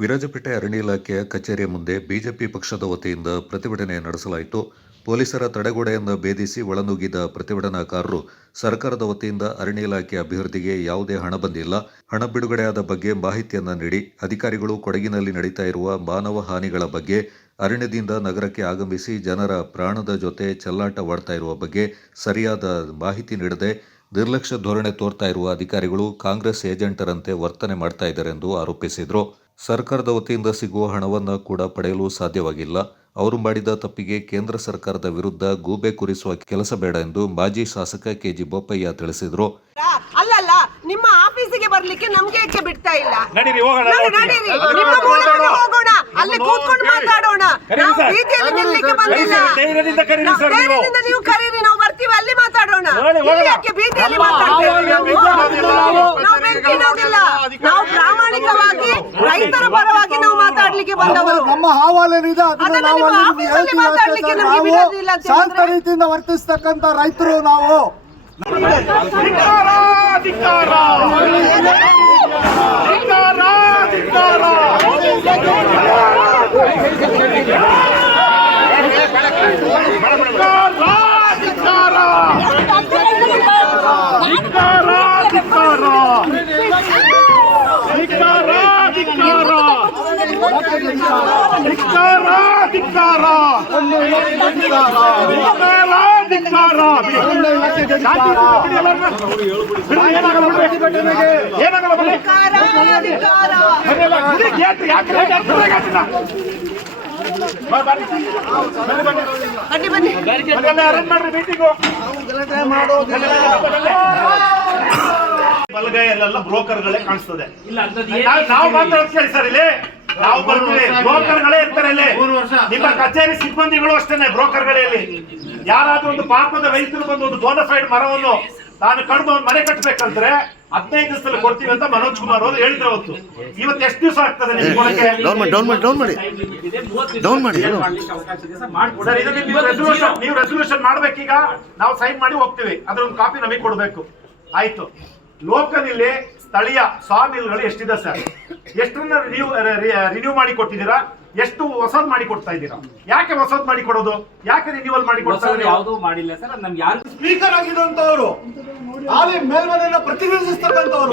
ವಿರಾಜಪೇಟೆ ಅರಣ್ಯ ಇಲಾಖೆಯ ಕಚೇರಿಯ ಮುಂದೆ ಬಿಜೆಪಿ ಪಕ್ಷದ ವತಿಯಿಂದ ಪ್ರತಿಭಟನೆ ನಡೆಸಲಾಯಿತು. ಪೊಲೀಸರ ತಡೆಗೋಡೆಯನ್ನು ಭೇದಿಸಿ ಒಳನುಗ್ಗಿದ ಪ್ರತಿಭಟನಾಕಾರರು ಸರ್ಕಾರದ ವತಿಯಿಂದ ಅರಣ್ಯ ಇಲಾಖೆ ಅಭಿವೃದ್ಧಿಗೆ ಯಾವುದೇ ಹಣ ಬಂದಿಲ್ಲ, ಹಣ ಬಿಡುಗಡೆಯಾದ ಬಗ್ಗೆ ಮಾಹಿತಿಯನ್ನು ನೀಡಿ, ಅಧಿಕಾರಿಗಳು ಕೊಡಗಿನಲ್ಲಿ ನಡೀತಾ ಇರುವ ಮಾನವ ಹಾನಿಗಳ ಬಗ್ಗೆ, ಅರಣ್ಯದಿಂದ ನಗರಕ್ಕೆ ಆಗಮಿಸಿ ಜನರ ಪ್ರಾಣದ ಜೊತೆ ಚೆಲ್ಲಾಟವಾಡ್ತಾ ಇರುವ ಬಗ್ಗೆ ಸರಿಯಾದ ಮಾಹಿತಿ ನೀಡದೆ ನಿರ್ಲಕ್ಷ್ಯ ಧೋರಣೆ ತೋರ್ತಾ ಇರುವ ಅಧಿಕಾರಿಗಳು ಕಾಂಗ್ರೆಸ್ ಏಜೆಂಟರಂತೆ ವರ್ತನೆ ಮಾಡ್ತಾ ಇದ್ದಾರೆ ಎಂದು ಆರೋಪಿಸಿದರು. ಸರ್ಕಾರದ ವತಿಯಿಂದ ಸಿಗುವ ಹಣವನ್ನು ಕೂಡ ಪಡೆಯಲು ಸಾಧ್ಯವಾಗಿಲ್ಲ. ಅವರು ಮಾಡಿದ ತಪ್ಪಿಗೆ ಕೇಂದ್ರ ಸರ್ಕಾರದ ವಿರುದ್ಧ ಗೂಬೆ ಕೂರಿಸುವ ಕೆಲಸ ಬೇಡ ಎಂದು ಮಾಜಿ ಶಾಸಕ ಕೆಜಿ ಬೋಪಯ್ಯ ತಿಳಿಸಿದರು. ಅಲ್ಲಲ್ಲ, ನಿಮ್ಮ ಆಫೀಸಿಗೆ ಬರ್ಲಿಕ್ಕೆ ನಮ್ಗೆ ಏಕೆ ಬಿಡ್ತಾ ಇಲ್ಲ? ನಡೀರಿ ಹೋಗೋಣ, ನಿಮ್ಮ ಮೂಲಕ ಹೋಗೋಣ, ಅಲ್ಲಿ ಕೂತ್ಕೊಂಡು ಮಾತಾಡೋಣ. ನಾವು ಬೀದಿಯಲ್ಲಿ ನಿಲ್ಲಿಕ್ಕೆ ಬಂದಿಲ್ಲ. ಧೈರ್ಯದಿಂದ ನೀವು ಕರೀರಿ, ನಾವು ಬರ್ತೀವಿ, ಅಲ್ಲಿ ಮಾತಾಡೋಣ. ಯಾಕೆ ಬೀದಿಯಲ್ಲಿ ಮಾತಾಡ್ತೇವೆ? ನಾವು ಬೆಂಕಿನೋದಿಲ್ಲ, ನಾವು ಪ್ರಾಮಾಣಿಕವಾಗಿ ರೈತರ ಪರವಾಗಿ ನಾವು ಮಾತಾಡ್ಲಿಕ್ಕೆ ಬಂದವರು. ನಮ್ಮ ಅಹವಾಲೇನಿದೆ ಅದನ್ನ ನಾವು ಶಾಂತ ರೀತಿಯಿಂದ ವರ್ತಿಸ್ತಕ್ಕಂಥ ರೈತರು ನಾವು. ಬಲಗೈಯಲ್ಲೆಲ್ಲ ಬ್ರೋಕರ್ಗಳೇ ಕಾಣಿಸ್ತದೆ. ನಾವು ಮಾತಾಡ್ತೀವಿ ಸರ್, ಇಲ್ಲಿ ನಾವು ಬರ್ತೀವಿ, ಬ್ರೋಕರ್ಗಳೇ ಇರ್ತಾರೆ ಇಲ್ಲಿ. ನಿಮ್ಮ ಕಚೇರಿ ಸಿಬ್ಬಂದಿಗಳು ಅಷ್ಟೇನೆ ಬ್ರೋಕರ್ಗಳೇ. ಇಲ್ಲಿ ಯಾರಾದ್ರೂ ಒಂದು ಪಾಪದ ರೈತರು ಬಂದು ಒಂದು ಬೋನಫೈಡ್ ಮರವನ್ನು ತಾನು ಕಡ್ದು ಒಂದು ಮನೆ ಕಟ್ಟಬೇಕಂದ್ರೆ 15 ದಿವಸದಲ್ಲಿ ಕೊಡ್ತೀವಿ ಅಂತ ಮನೋಜ್ ಕುಮಾರ್ ಅವರು ಹೇಳಿದ್ರು. ಅವತ್ತು ಇವತ್ತು ಎಷ್ಟು ದಿವಸ ಆಗ್ತದೆ ನೀವು ರೆಸಲ್ಯೂಷನ್ ಮಾಡ್ಬೇಕೀಗ. ನಾವು ಸೈನ್ ಮಾಡಿ ಹೋಗ್ತೀವಿ, ಅದ್ರ ಒಂದು ಕಾಪಿ ನಮಗೆ ಕೊಡ್ಬೇಕು. ಆಯ್ತು. ಲೋಕಲ್ ಇಲ್ಲಿ ಸ್ಥಳೀಯ ಸ್ವಾಮಿಲ್ಗಳು ಎಷ್ಟಿದೆ ಸರ್? ಎಷ್ಟನ್ನ ರಿನ್ಯೂ ಮಾಡಿ ಕೊಟ್ಟಿದ್ದೀರಾ? ಎಷ್ಟು ಹೊಸದ್ ಮಾಡಿ ಕೊಡ್ತಾ ಇದ್ದೀರಾ? ಯಾಕೆ ಹೊಸದ್ ಮಾಡಿ ಕೊಡೋದು? ಯಾಕೆ ರಿನ್ಯೂವಲ್ ಮಾಡಿ ಕೊಡ್ತಾ ಇದ್ದೀರಾ? ಯಾವುದು ಮಾಡಿಲ್ಲ ಸರ್. ನಮ್ಗೆ ಯಾರು ಸ್ಪೀಕರ್ ಆಗಿರುವಂತವರು, ಅಲ್ಲಿ ಮೇಲ್ಮನೆಯನ್ನ ಪ್ರತಿನಿಧಿಸ್ತಕ್ಕಂಥವ್ರು,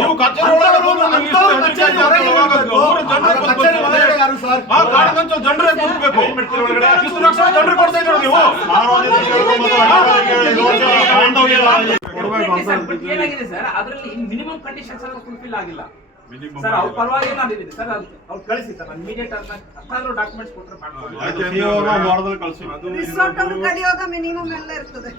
ಏನಾಗಿದೆ ಸರ್, ಅದರಲ್ಲಿ ಮಿನಿಮಮ್ ಕಂಡೀಷನ್ಸ್ ಎಲ್ಲ ಫುಲ್ಫಿಲ್ ಆಗಿಲ್ಲ ಸರ್. ಅವ್ರ ಪರವಾಗಿ ನಾನಿದ್ದೀನಿ ಸರ್, ಅವ್ರು ಕಳಿಸಿ ಸರ್, ನಾನು ಇಮಿಡಿಯೇಟ್ ಅಷ್ಟಾದ್ರೂ ಡಾಕ್ಯುಮೆಂಟ್ಸ್ ಕೊಟ್ಟರೆ ಕಡಿಯೋಗ ಮಿನಿಮಮ್ ಎಲ್ಲ ಇರ್ತದೆ.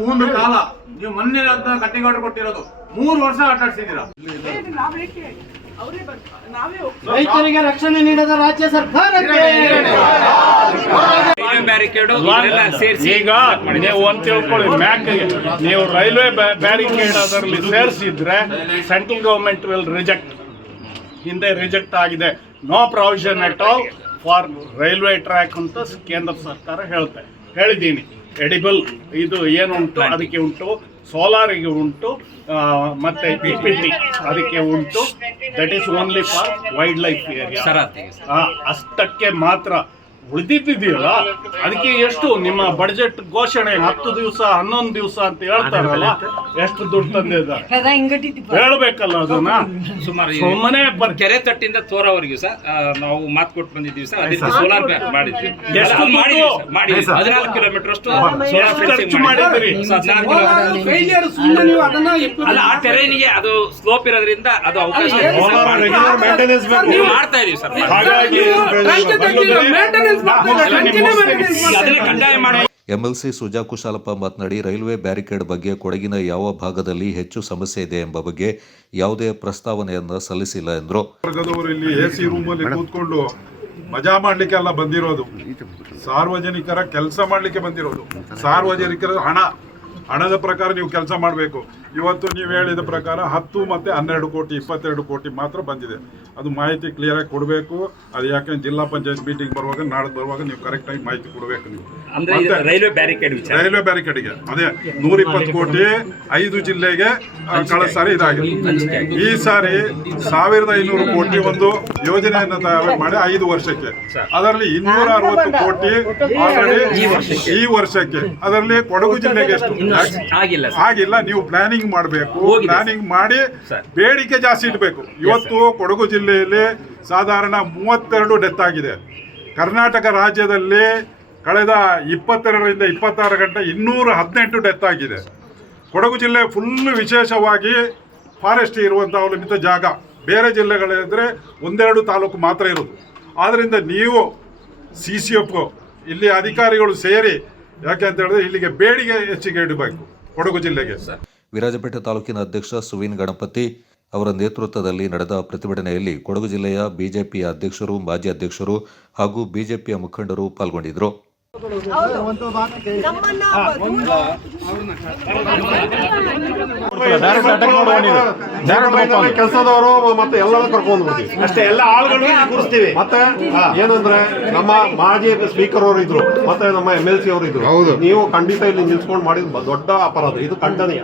3 ಕಾಲ ನೀವು ಮೊನ್ನೆ ಕಟ್ಟಿಗಾರ್ಡರ್ ಕೊಟ್ಟಿರೋದು 3 ವರ್ಷ ಆಟಾಡ್ಸಿದ್ದೀರಾ. ರೈತರಿಗೆ ರಕ್ಷಣೆ ನೀಡದ ರಾಜ್ಯ ಸರ್ಕಾರಕ್ಕೆ ಈಗ ನೀವು ಒಂದು ತಿಳ್ಕೊಳ್ಳಿ, ನೀವು ರೈಲ್ವೆ ಬ್ಯಾರಿಕೇಡ್ ಅದರಲ್ಲಿ ಸೇರಿಸಿದ್ರೆ ಸೆಂಟ್ರಲ್ ಗವರ್ಮೆಂಟ್ ವಿಲ್ ರಿಜೆಕ್ಟ್. ಹಿಂದೆ ರಿಜೆಕ್ಟ್ ಆಗಿದೆ. No provision at all for railway track ಅಂತ ಕೇಂದ್ರ ಸರ್ಕಾರ ಹೇಳಿದ್ದೀನಿ. ಎಡಿಬಲ್ ಇದು ಏನುಂಟು ಅದಕ್ಕೆ ಉಂಟು, ಸೋಲಾರಿಗೆ ಉಂಟು, ಮತ್ತೆ PPT ಅದಕ್ಕೆ ಉಂಟು. That is only for wild life area. ಅಷ್ಟಕ್ಕೆ ಮಾತ್ರ ಉಳಿದಿದ್ದೀಯಲ್ಲ. ಅದಕ್ಕೆ ಎಷ್ಟು ನಿಮ್ಮ ಬಡ್ಜೆಟ್ ಘೋಷಣೆ 10 ದಿವಸ 11 ದಿವಸ ಅಂತ ಹೇಳ್ತಾರಲ್ಲ, ಎಷ್ಟು ದುಡ್ಡು ತಂದಿದ್ದಾರೆ ಹೇಳ್ಬೇಕಲ್ಲ. ಅದನ್ನ ಸುಮ್ಮನೆ ಕೆರೆ ತಟ್ಟಿಂದ ತೋರವರೆಗೂ ಸರ್ ನಾವು ಮಾತು ಕೊಟ್ಟು ಬಂದಿದ್ದೀವಿ ಸರ್. ಅದಕ್ಕೆ ಸೋಲಾರ್ ಮಾಡಿದ್ವಿ. ಎಷ್ಟು ಮಾಡಿ 14 ಕಿಲೋಮೀಟರ್ ಅಷ್ಟು ಖರ್ಚು ಮಾಡಿದ್ರಿ? ಅಲ್ಲ, ಆ ಟೆರೈನ್ಗೆ ಅದು ಸ್ಲೋಪ್ ಇರೋದ್ರಿಂದ ಅದು ಅವಕಾಶ ಮಾಡ್ತಾ ಇದೀವಿ ಸರ್. ಹಾಗಾಗಿ ಎಂಎಲ್ಸಿ ಸುಜಾ ಕುಶಾಲಪ್ಪ ಮಾತನಾಡಿ, ರೈಲ್ವೆ ಬ್ಯಾರಿಕೇಡ್ ಬಗ್ಗೆ ಕೊಡಗಿನ ಯಾವ ಭಾಗದಲ್ಲಿ ಹೆಚ್ಚು ಸಮಸ್ಯೆ ಇದೆ ಎಂಬ ಬಗ್ಗೆ ಯಾವುದೇ ಪ್ರಸ್ತಾವನೆಯನ್ನ ಸಲ್ಲಿಸಿಲ್ಲ ಎಂದರು. ವರ್ಗದವರು ಇಲ್ಲಿ AC ರೂಮಲ್ಲಿ ಕೂತ್ಕೊಂಡು ಮಜಾ ಮಾಡ್ಲಿಕ್ಕೆ ಅಲ್ಲ ಬಂದಿರೋದು, ಸಾರ್ವಜನಿಕರ ಕೆಲಸ ಮಾಡ್ಲಿಕ್ಕೆ ಬಂದಿರೋದು. ಸಾರ್ವಜನಿಕರ ಹಣದ ಪ್ರಕಾರ ನೀವು ಕೆಲಸ ಮಾಡಬೇಕು. ಇವತ್ತು ನೀವು ಹೇಳಿದ ಪ್ರಕಾರ 10 ಮತ್ತು 12 ಕೋಟಿ 22 ಕೋಟಿ ಮಾತ್ರ ಬಂದಿದೆ. ಅದು ಮಾಹಿತಿ ಕ್ಲಿಯರಾಗಿ ಕೊಡಬೇಕು. ಅದು ಯಾಕೆ ಜಿಲ್ಲಾ ಪಂಚಾಯತ್ ಮೀಟಿಂಗ್ ಬರುವಾಗ ನಾಳೆ ಬರುವಾಗ ನೀವು ಕರೆಕ್ಟಾಗಿ ಮಾಹಿತಿ ಕೊಡಬೇಕು. ನೀವು ಅಂದ್ರೆ ರೈಲ್ವೆ ಬ್ಯಾರಿಕೇಡ್ಗೆ ಅದೇ 120 ಕೋಟಿ 5 ಜಿಲ್ಲೆಗೆ ಕಳೆದ ಸಾರಿ ಇದಾಗಿದೆ. ಈ ಸಾರಿ 1500 ಕೋಟಿ ಒಂದು ಯೋಜನೆಯನ್ನು ತಯಾರು ಮಾಡಿ 5 ವರ್ಷಕ್ಕೆ, ಅದರಲ್ಲಿ 260 ಕೋಟಿ ಆಲ್ರೆಡಿ ಈ ವರ್ಷಕ್ಕೆ. ಅದರಲ್ಲಿ ಕೊಡಗು ಜಿಲ್ಲೆಗೆ ಎಷ್ಟು ಆಗಿಲ್ಲ. ನೀವು ಪ್ಲಾನಿಂಗ್ ಮಾಡಬೇಕು. ಪ್ಲಾನಿಂಗ್ ಮಾಡಿ ಬೇಡಿಕೆ ಜಾಸ್ತಿ ಇಡಬೇಕು. ಇವತ್ತು ಕೊಡಗು ಜಿಲ್ಲೆಯಲ್ಲಿ ಸಾಧಾರಣ 32 ಡೆತ್ ಆಗಿದೆ. ಕರ್ನಾಟಕ ರಾಜ್ಯದಲ್ಲಿ ಕಳೆದ 22ರಿಂದ 26 ಗಂಟೆ 218 ಡೆತ್ ಆಗಿದೆ. ಕೊಡಗು ಜಿಲ್ಲೆ ಫುಲ್ ವಿಶೇಷವಾಗಿ ಫಾರೆಸ್ಟ್ ಇರುವಂಥ ಅವಲಂಬಿತ ಜಾಗ. ಬೇರೆ ಜಿಲ್ಲೆಗಳಿದ್ರೆ 1-2 ತಾಲೂಕು ಮಾತ್ರ ಇರೋದು. ಆದ್ದರಿಂದ ನೀವು CCF ಇಲ್ಲಿ ಅಧಿಕಾರಿಗಳು ಸೇರಿ, ಯಾಕೆ ಅಂತ ಹೇಳಿದ್ರೆ ಇಲ್ಲಿಗೆ ಬೇಡಿಕೆ ಹೆಚ್ಚಿಗೆ ಇಡಬೇಕು ಕೊಡಗು ಜಿಲ್ಲೆಗೆ. ವಿರಾಜಪೇಟೆ ತಾಲೂಕಿನ ಅಧ್ಯಕ್ಷ ಸುವೀನ್ ಗಣಪತಿ ಅವರ ನೇತೃತ್ವದಲ್ಲಿ ನಡೆದ ಪ್ರತಿಭಟನೆಯಲ್ಲಿ ಕೊಡಗು ಜಿಲ್ಲೆಯ ಬಿಜೆಪಿಯ ಅಧ್ಯಕ್ಷರು, ಮಾಜಿ ಅಧ್ಯಕ್ಷರು ಹಾಗೂ ಬಿಜೆಪಿಯ ಮುಖಂಡರು ಪಾಲ್ಗೊಂಡಿದ್ದರು. ಕೆಲಸದವರು ಮತ್ತೆ ಎಲ್ಲರೂ ಕರ್ಕೊಂಡು ಬರ್ತೀವಿ ಅಷ್ಟೇ, ಎಲ್ಲ ಆಳುಗಳು ಕೂರಿಸ್ತೀವಿ. ಮತ್ತೆ ಏನಂದ್ರೆ ನಮ್ಮ ಮಾಜಿ ಸ್ಪೀಕರ್ ಅವರು ಇದ್ರು, ಮತ್ತೆ ನಮ್ಮ MLC ಅವರು ಇದ್ರು. ನೀವು ಖಂಡಿತ ಇಲ್ಲಿ ನಿಲ್ಸ್ಕೊಂಡು ಮಾಡಿದ ದೊಡ್ಡ ಅಪರಾಧ, ಇದು ಖಂಡನೀಯ.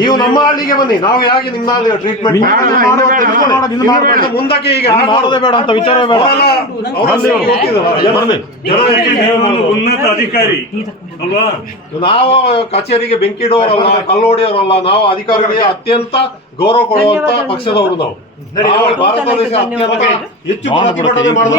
ನೀವು ನಮ್ಮ ಹಳ್ಳಿಗೆ ಬನ್ನಿ, ನಾವು ಹೇಗೆ ನಿಮ್ಮ ಟ್ರೀಟ್ಮೆಂಟ್ ಮುಂದಕ್ಕೆ ಈಗ ಮಾಡೋದೇ ಬೇಡ ಅಂತ ವಿಚಾರ ಬೇಡ. ಉನ್ನತ ಅಧಿಕಾರಿ ಅಲ್ವಾ? ನಾವು ಕಚೇರಿಗೆ ಬೆಂಕಿ ಇಡೋರಲ್ಲ, ಕಲ್ಲೋಡಿಯವರಲ್ಲ. ನಾವು ಅಧಿಕಾರಿಗಳಿಗೆ ಅತ್ಯಂತ ಗೌರವ ಕೊಡುವಂತ ಪಕ್ಷದವರು. ನಾವು ಭಾರತ ದೇಶ ಅತ್ಯಂತ ಹೆಚ್ಚು ಪ್ರತಿಭಟನೆ ಮಾಡಿದ